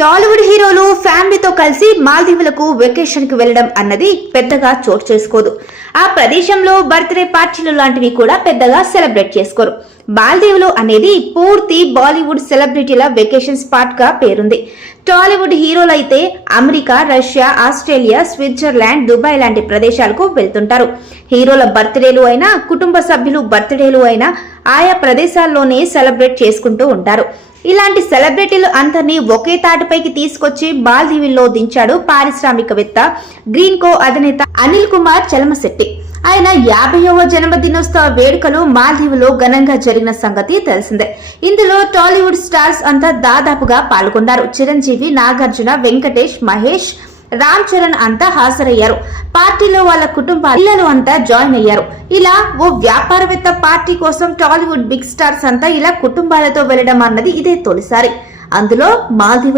టాలీవుడ్ హీరోలు ఫ్యామిలీతో కలిసి మాల్దీవులకు వెకేషన్ కి వెళ్లడం అన్నది పెద్దగా చోటు చేసుకోదు. ఆ ప్రదేశంలో బర్త్డే పార్టీలు లాంటివి కూడా పెద్దగా సెలబ్రేట్ చేసుకోరు. మాల్దీవులు అనేది పూర్తి బాలీవుడ్ సెలబ్రిటీల వెకేషన్ స్పాట్ గా పేరుంది. టాలీవుడ్ హీరోలైతే America, Russia, Australia, Switzerland, Dubai లాంటి ప్రదేశాలకు వెళ్తుంటారు. హీరోల బర్త్డేలు అయినా, కుటుంబ సభ్యులు బర్త్డేలు అయినా ఆయా ప్రదేశాల్లోనే సెలబ్రేట్ చేసుకుంటూ ఉంటారు. ఇలాంటి సెలబ్రిటీలు అందరినీ ఒకే తాటిపైకి తీసుకొచ్చి మాల్దీవుల్లో దించాడు పారిశ్రామికవేత్త గ్రీన్ కో అధినేత అనిల్ కుమార్ చలమశెట్టి. ఆయన 50వ జన్మదినోత్సవ వేడుకలు మాల్దీవులో ఘనంగా జరిగిన సంగతి తెలిసిందే. ఇందులో టాలీవుడ్ స్టార్స్ అంతా దాదాపుగా పాల్గొన్నారు. చిరంజీవి, నాగార్జున, వెంకటేష్, మహేష్, రామ్ చరణ్ అంతా హాజరయ్యారు. పార్టీలో వాళ్ళ కుటుంబ పిల్లలు అంతా జాయిన్ అయ్యారు. ఇలా ఓ వ్యాపారవేత్త పార్టీ కోసం టాలీవుడ్ బిగ్ స్టార్స్ అంతా ఇలా కుటుంబాలతో వెళ్లడం అన్నది ఇదే తొలిసారి. అందులో మాల్దీవులు